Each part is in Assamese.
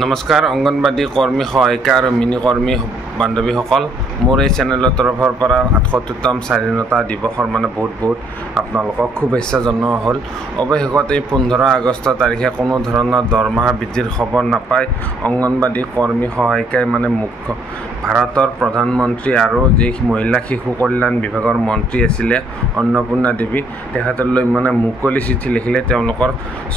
নমস্কাৰ অংগনবাদী কৰ্মী সহায়িকা আৰু মিনি কৰ্মী বান্ধৱীসকল মোৰ এই চেনেলৰ তৰফৰ পৰা ৭৮তম স্বাধীনতা দিৱসৰ বহুত আপোনালোকক শুভেচ্ছা জনোৱা হ'ল। অৱশেষত এই 15 আগষ্ট তাৰিখে কোনো ধৰণৰ দৰমহা বৃদ্ধিৰ খবৰ নাপায় অংগনবাদী কৰ্মী সহায়িকাই মুখ্য ভাৰতৰ প্ৰধানমন্ত্ৰী আৰু যি মহিলা শিশু কল্যাণ বিভাগৰ মন্ত্ৰী আছিলে অন্নপূৰ্ণা দেৱী তেখেতলৈ মুকলি চিঠি লিখিলে তেওঁলোকৰ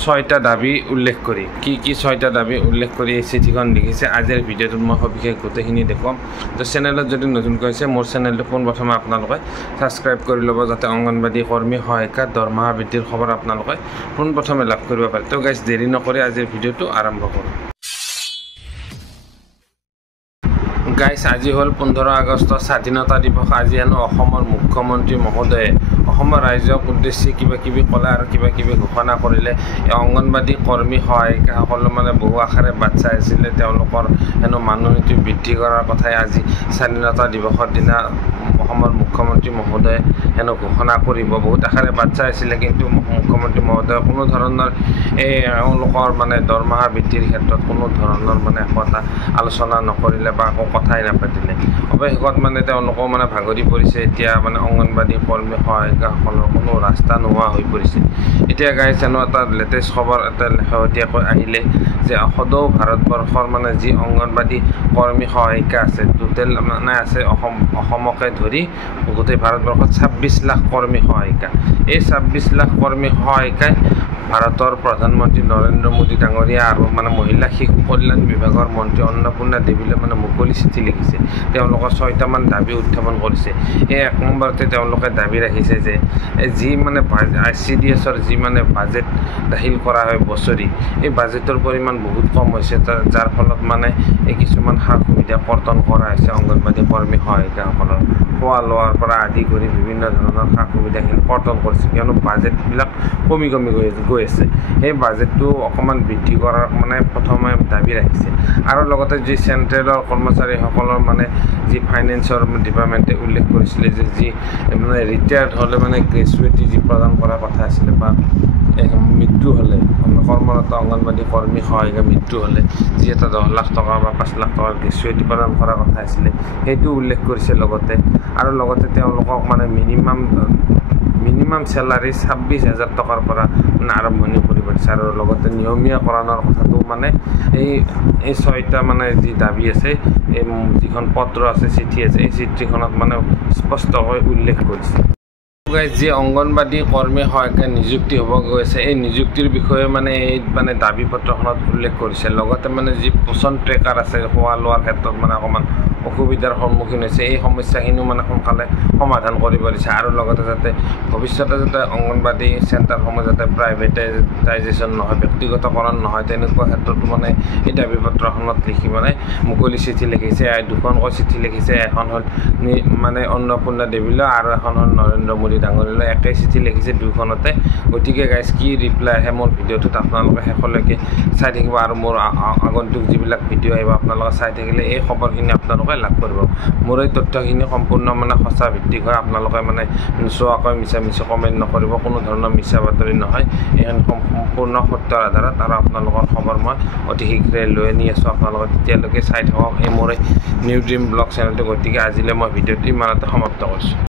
6টা দাবী উল্লেখ কৰি কি 6টা দাবী উল্লেখ কৰি এই চিঠিখন লিখিছে। আজিৰ ভিডিঅ'টোত মই সবিশেষ গোটেইখিনি দেখুৱাম। তো চেনেলত যদি নতুনকৈ আছে মোৰ চেনেলটো পোনপ্ৰথমে আপোনালোকে ছাবস্ক্ৰাইব কৰি ল'ব যাতে অংগনবাদী কৰ্মী সহায়িকাৰ দৰমহা বৃদ্ধিৰ খবৰ আপোনালোকে পোনপ্ৰথমে লাভ কৰিব পাৰে। তো গাইজ দেৰি নকৰি আজিৰ ভিডিঅ'টো আৰম্ভ কৰোঁ। গাইজ আজি হ'ল 15 আগষ্ট স্বাধীনতা দিৱস। আজি হেনো অসমৰ মুখ্যমন্ত্ৰী মহোদয়ে অসমৰ ৰাইজক উদ্দেশ্যি কিবা ক'লে আৰু কিবা ঘোষণা কৰিলে। এই অংগনবাদী কৰ্মী সহায়িকাসকলে বহু আশাৰে বাট চাই আছিলে তেওঁলোকৰ হেনো মাননীতি বৃদ্ধি কৰাৰ কথাই আজি স্বাধীনতা দিৱসৰ দিনা অসমৰ মুখ্যমন্ত্ৰী মহোদয়ে হেনো ঘোষণা কৰিব। বহুত আশাৰে বাট চাই আছিলে, কিন্তু মুখ্যমন্ত্ৰী মহোদয়ে কোনো ধৰণৰ এওঁলোকৰ দৰমহা বৃদ্ধিৰ ক্ষেত্ৰত কোনো ধৰণৰ এটা আলোচনা নকৰিলে বা একো কথাই নাপাতিলে। অৱশেষত তেওঁলোকো ভাগৰি পৰিছে। এতিয়া অংগনবাদী কৰ্মী সহায়িকাসকলৰ কোনো ৰাস্তা নোহোৱা হৈ পৰিছে। এতিয়া গাইজ হেনো এটা লেটেষ্ট খবৰ এটা শেহতীয়াকৈ আহিলে যে সদৌ ভাৰতবৰ্ষৰ যি অংগনবাদী কৰ্মী সহায়িকা আছে টোটেল আছে অসমকে ধৰি গোটেই ভাৰতবৰ্ষত 26 লাখ কৰ্মী সহায়িকা। এই 26 লাখ কৰ্মী সহায়িকাই ভাৰতৰ প্ৰধানমন্ত্ৰী নৰেন্দ্ৰ মোদী ডাঙৰীয়া আৰু মহিলা শিশু কল্যাণ বিভাগৰ মন্ত্ৰী অন্নপূৰ্ণা দেৱীলৈ মুকলি চিঠি লিখিছে। তেওঁলোকৰ 6টামান দাবী উত্থাপন কৰিছে। এই 1 নম্বৰতে তেওঁলোকে দাবী ৰাখিছে যে যি ICDSৰ যি বাজেট দাখিল কৰা হয় বছৰি, এই বাজেটৰ পৰিমাণ বহুত কম হৈছে, যাৰ ফলত এই কিছুমান সা সুবিধা কৰ্তন কৰা হৈছে অংগনবাদী কৰ্মী সহায়িকাসকলৰ। খোৱা লোৱাৰ পৰা আদি কৰি বিভিন্ন ধৰণৰ সা সুবিধাখিনি কৰ্তন কৰিছে, কিয়নো বাজেটবিলাক কমি গৈ আছে। সেই বাজেটটো অকণমান বৃদ্ধি কৰাৰ প্ৰথমে দাবী ৰাখিছে। আৰু লগতে যি চেণ্ট্ৰেলৰ কৰ্মচাৰীসকলৰ যি ফাইনেন্সৰ ডিপাৰ্টমেণ্টে উল্লেখ কৰিছিলে যে যি ৰিটায়াৰ্ড হ'লে গ্ৰেচুৱেটি যি প্ৰদান কৰাৰ কথা আছিলে বা মৃত্যু হ'লে কৰ্মৰত অংগনবাদী কৰ্মী সহায়িকা মৃত্যু হ'লে যি এটা 10 লাখ টকা বা 5 লাখ টকাৰ গ্ৰেচুৱেটি প্ৰদান কৰাৰ কথা আছিলে সেইটো উল্লেখ কৰিছে লগতে। আৰু লগতে তেওঁলোকক মিনিমাম চেলাৰী 26,000 টকাৰ পৰা আৰম্ভণি কৰিব দিছে। আৰু লগতে নিয়মীয়াকৰণৰ কথাটো এই 6টা যি দাবী আছে, এই যিখন পত্ৰ আছে চিঠি আছে, এই চিঠিখনত স্পষ্টকৈ উল্লেখ কৰিছে। যি অংগনবাদী কৰ্মী সহায়িকা নিযুক্তি হ'ব গৈ আছে এই নিযুক্তিৰ বিষয়ে এই দাবী পত্ৰখনত উল্লেখ কৰিছে। লগতে যি পোষণ ট্ৰেকাৰ আছে খোৱা লোৱাৰ ক্ষেত্ৰত অকণমান অসুবিধাৰ সন্মুখীন হৈছে, এই সমস্যাখিনিও সোনকালে সমাধান কৰিব দিছে। আৰু লগতে যাতে ভৱিষ্যতে যাতে অংগনবাদী চেণ্টাৰসমূহ যাতে প্ৰাইভেটাইজেশ্যন নহয়, ব্যক্তিগতকৰণ নহয়, তেনেকুৱা ক্ষেত্ৰতো এই দাবী পত্ৰখনত লিখি মুকলি চিঠি লিখিছে। 2খনকৈ চিঠি লিখিছে। এখন হ'ল অন্নপূৰ্ণা দেৱীলৈ আৰু এখন হ'ল নৰেন্দ্ৰ মোদী ডাঙৰীয়ালৈ। একেই চিঠি লিখিছে 2খনতে। গতিকে গাইজ কি ৰিপ্লাই আহে মোৰ ভিডিঅ'টোত আপোনালোকে শেষলৈকে চাই থাকিব আৰু মোৰ আগন্তুক যিবিলাক ভিডিঅ' আহিব আপোনালোকে চাই থাকিলে এই খবৰখিনি আপোনালোকে লাভ কৰিব। মোৰ এই তথ্যখিনি সম্পূৰ্ণ সঁচা ভিত্তিক হয়। আপোনালোকে নোচোৱাকৈ মিছা কমেণ্ট নকৰিব। কোনো ধৰণৰ মিছা বাতৰি নহয়, এইখন সম্পূৰ্ণ সত্যৰ আধাৰত। আৰু আপোনালোকৰ খবৰ মই অতি শীঘ্ৰে লৈ আনি আছোঁ। আপোনালোকে তেতিয়ালৈকে চাই থাকক এই মোৰ নিউ ড্ৰিম ব্লগ চেনেলটো। গতিকে আজিলৈ মই ভিডিঅ'টো ইমানতে সমাপ্ত কৰিছোঁ।